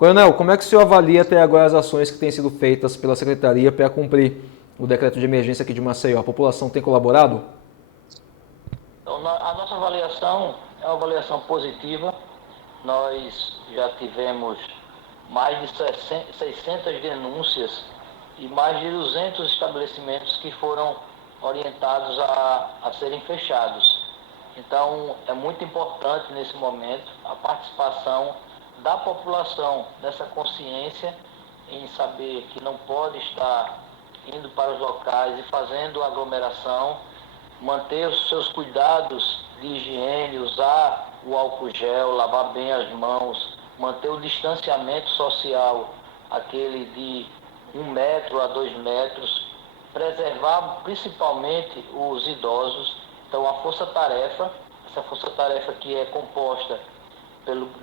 Coronel, como é que o senhor avalia até agora as ações que têm sido feitas pela Secretaria para cumprir o decreto de emergência aqui de Maceió? A população tem colaborado? Então, a nossa avaliação é uma avaliação positiva. Nós já tivemos mais de 600 denúncias e mais de 200 estabelecimentos que foram orientados a serem fechados. Então, é muito importante nesse momento a participação da população nessa consciência em saber que não pode estar indo para os locais e fazendo aglomeração, manter os seus cuidados de higiene, usar o álcool gel, lavar bem as mãos, manter o distanciamento social, aquele de 1 metro a 2 metros, preservar principalmente os idosos. Então, a força-tarefa, essa força-tarefa que é composta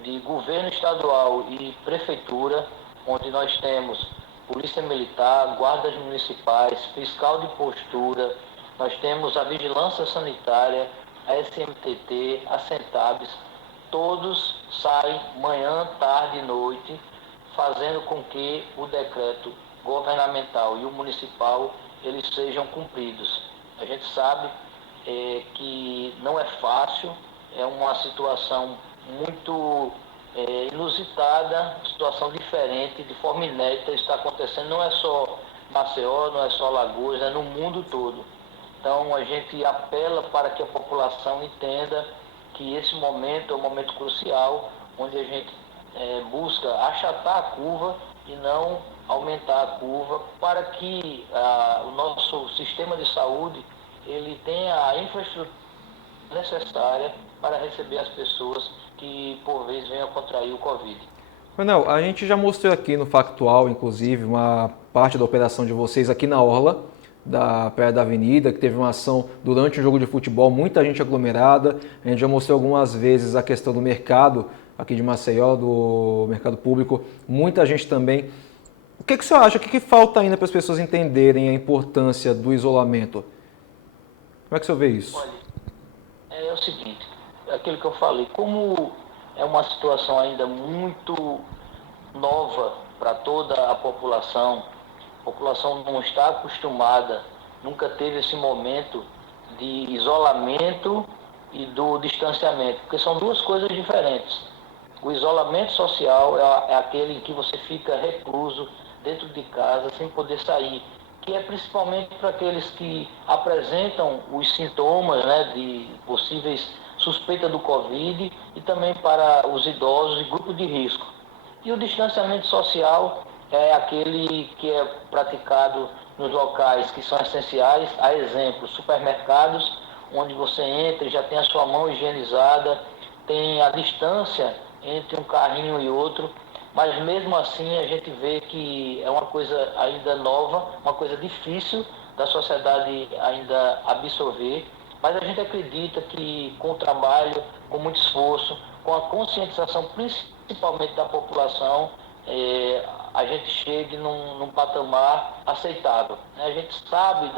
de governo estadual e prefeitura, onde nós temos polícia militar, guardas municipais, fiscal de postura, nós temos a vigilância sanitária, a SMTT, a Centabes, todos saem manhã, tarde e noite, fazendo com que o decreto governamental e o municipal eles sejam cumpridos. A gente sabe que não é fácil, é uma situação muito inusitada, situação diferente, de forma inédita, está acontecendo, não é só Maceió, não é só Alagoas, é no mundo todo. Então a gente apela para que a população entenda que esse momento é um momento crucial, onde a gente busca achatar a curva e não aumentar a curva, para que o nosso sistema de saúde ele tenha a infraestrutura necessária para receber as pessoas que por vezes venham a contrair o Covid. Coronel, a gente já mostrou aqui no Factual, inclusive, uma parte da operação de vocês aqui na Orla, da Praia da Avenida, que teve uma ação durante um jogo de futebol, muita gente aglomerada. A gente já mostrou algumas vezes a questão do mercado aqui de Maceió, do mercado público, muita gente também. O que você acha? O que falta ainda para as pessoas entenderem a importância do isolamento? Como é que você vê isso? Olha, é o seguinte, aquilo que eu falei, como é uma situação ainda muito nova para toda a população não está acostumada, nunca teve esse momento de isolamento e do distanciamento, porque são duas coisas diferentes. O isolamento social é aquele em que você fica recluso dentro de casa, sem poder sair, que é principalmente para aqueles que apresentam os sintomas, né, de possíveis suspeitas do Covid e também para os idosos e grupos de risco. E o distanciamento social é aquele que é praticado nos locais que são essenciais, a exemplo, supermercados, onde você entra e já tem a sua mão higienizada, tem a distância entre um carrinho e outro, mas mesmo assim a gente vê que é uma coisa ainda nova, uma coisa difícil da sociedade ainda absorver, mas a gente acredita que com o trabalho, com muito esforço, com a conscientização principalmente da população, a gente chegue num patamar aceitável. A gente sabe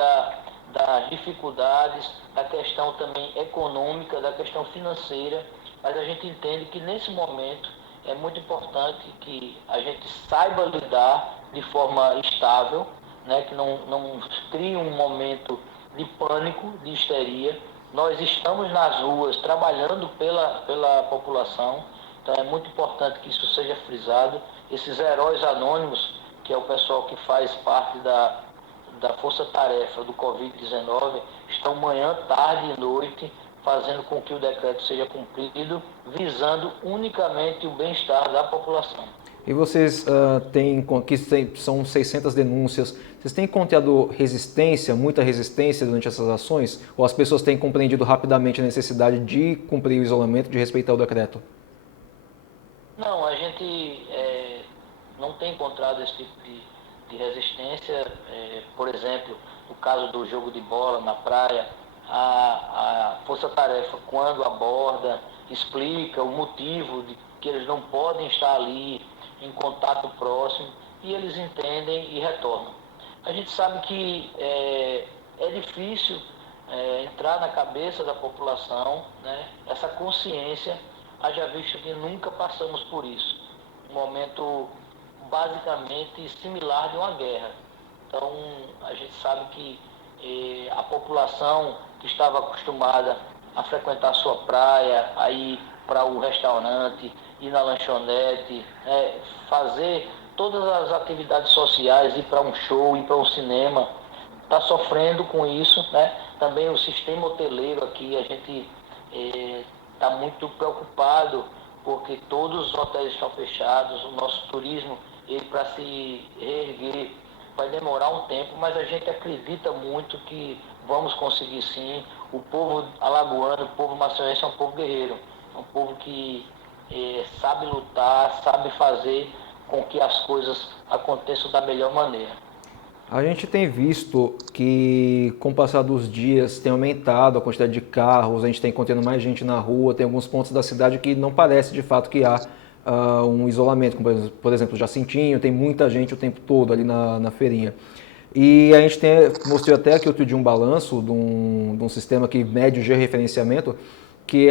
das dificuldades, da questão também econômica, da questão financeira, mas a gente entende que nesse momento é muito importante que a gente saiba lidar de forma estável, né, que não crie um momento de pânico, de histeria. Nós estamos nas ruas trabalhando pela população, então é muito importante que isso seja frisado. Esses heróis anônimos, que é o pessoal que faz parte da força-tarefa do Covid-19, estão manhã, tarde e noite fazendo com que o decreto seja cumprido, visando unicamente o bem-estar da população. E vocês são 600 denúncias, vocês têm encontrado resistência, muita resistência durante essas ações? Ou as pessoas têm compreendido rapidamente a necessidade de cumprir o isolamento, de respeitar o decreto? Não, a gente não tem encontrado esse tipo de resistência. Por exemplo, no caso do jogo de bola na praia, a força-tarefa, quando aborda, explica o motivo de que eles não podem estar ali em contato próximo e eles entendem e retornam. A gente sabe que é difícil entrar na cabeça da população, né, essa consciência, haja visto que nunca passamos por isso. um momento basicamente similar de uma guerra. Então, a gente sabe que a população que estava acostumada a frequentar a sua praia, a ir para o restaurante, ir na lanchonete, fazer todas as atividades sociais, ir para um show, ir para um cinema, está sofrendo com isso, né? Também o sistema hoteleiro aqui, a gente está muito preocupado porque todos os hotéis estão fechados, o nosso turismo, ele para se reerguer vai demorar um tempo, mas a gente acredita muito que vamos conseguir sim. O povo alagoano, o povo maceiense é um povo guerreiro, é um povo que sabe lutar, sabe fazer com que as coisas aconteçam da melhor maneira. A gente tem visto que, com o passar dos dias, tem aumentado a quantidade de carros, a gente tem encontrando mais gente na rua, tem alguns pontos da cidade que não parece de fato que há um isolamento, como por exemplo Jacintinho, tem muita gente o tempo todo ali na feirinha. E a gente mostrou até aqui outro dia um balanço de um sistema que mede o georreferenciamento, que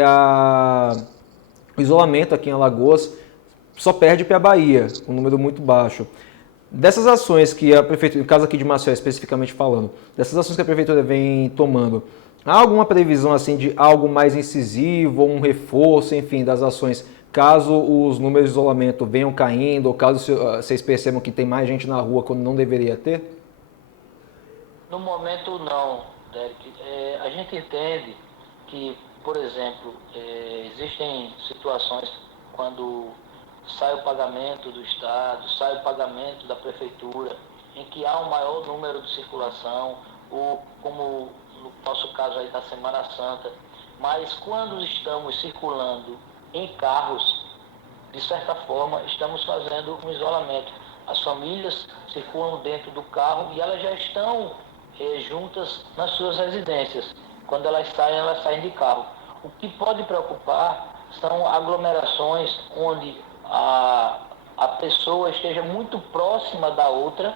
o isolamento aqui em Alagoas só perde para a Bahia, um número muito baixo. Dessas ações que a prefeitura, no caso aqui de Maceió especificamente falando, dessas ações que a prefeitura vem tomando, há alguma previsão assim de algo mais incisivo, um reforço, enfim, das ações, caso os números de isolamento venham caindo, ou caso vocês percebam que tem mais gente na rua quando não deveria ter? No momento, não, Derek. A gente entende que, por exemplo, existem situações quando sai o pagamento do Estado, sai o pagamento da Prefeitura, em que há um maior número de circulação, ou como no nosso caso aí da Semana Santa. Mas quando estamos circulando em carros, de certa forma, estamos fazendo um isolamento. As famílias circulam dentro do carro e elas já estão juntas nas suas residências. Quando elas saem de carro. O que pode preocupar são aglomerações onde a pessoa esteja muito próxima da outra,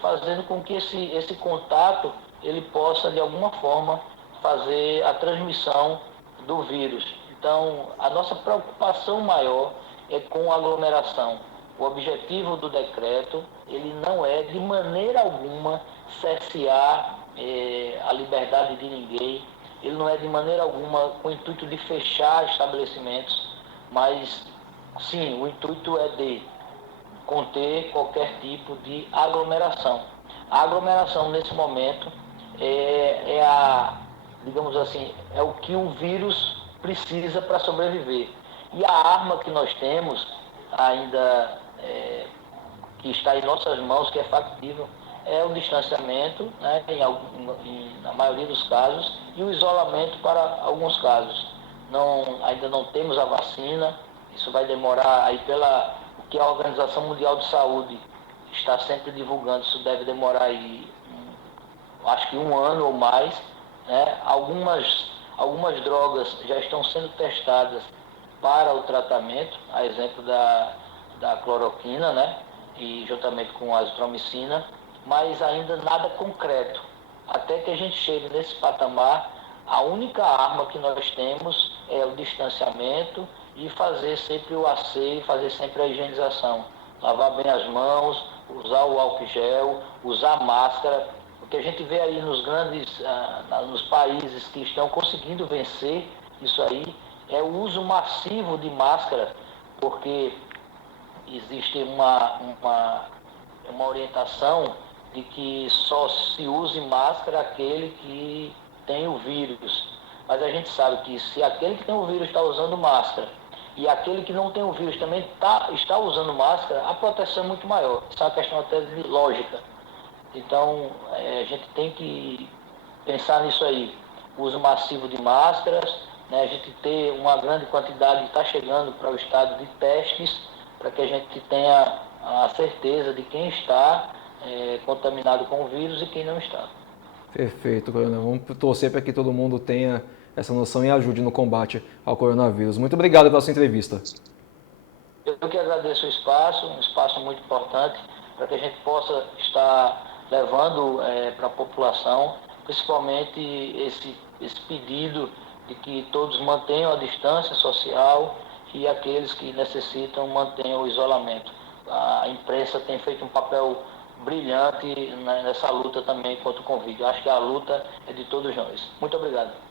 fazendo com que esse contato ele possa, de alguma forma, fazer a transmissão do vírus. Então, a nossa preocupação maior é com a aglomeração. O objetivo do decreto, ele não é, de maneira alguma, cercear a liberdade de ninguém, ele não é, de maneira alguma, com o intuito de fechar estabelecimentos, mas, sim, o intuito é de conter qualquer tipo de aglomeração. A aglomeração, nesse momento, digamos assim, é o que o vírus precisa para sobreviver. E a arma que nós temos, ainda que está em nossas mãos, que é factível, é o distanciamento, né, na maioria dos casos, e o isolamento para alguns casos. Ainda não temos a vacina, isso vai demorar aí o que a Organização Mundial de Saúde está sempre divulgando, isso deve demorar aí, acho que 1 ano ou mais, né? Algumas drogas já estão sendo testadas para o tratamento, a exemplo da cloroquina, né? E juntamente com a azitromicina, mas ainda nada concreto. Até que a gente chegue nesse patamar, a única arma que nós temos é o distanciamento e fazer sempre o asseio, fazer sempre a higienização. Lavar bem as mãos, usar o álcool gel, usar máscara. O que a gente vê aí nos países que estão conseguindo vencer isso aí é o uso massivo de máscara, porque existe uma orientação de que só se use máscara aquele que tem o vírus. Mas a gente sabe que se aquele que tem o vírus está usando máscara e aquele que não tem o vírus também está usando máscara, a proteção é muito maior. Isso é uma questão até de lógica. Então, a gente tem que pensar nisso aí. O uso massivo de máscaras, né? A gente ter uma grande quantidade, está chegando para o estado de testes, para que a gente tenha a certeza de quem está contaminado com o vírus e quem não está. Perfeito, coronel. Vamos torcer para que todo mundo tenha essa noção e ajude no combate ao coronavírus. Muito obrigado pela sua entrevista. Eu que agradeço o espaço, um espaço muito importante, para que a gente possa estar levando para a população, principalmente esse pedido de que todos mantenham a distância social e aqueles que necessitam mantenham o isolamento. A imprensa tem feito um papel brilhante nessa luta também contra o Covid. Eu acho que a luta é de todos nós. Muito obrigado.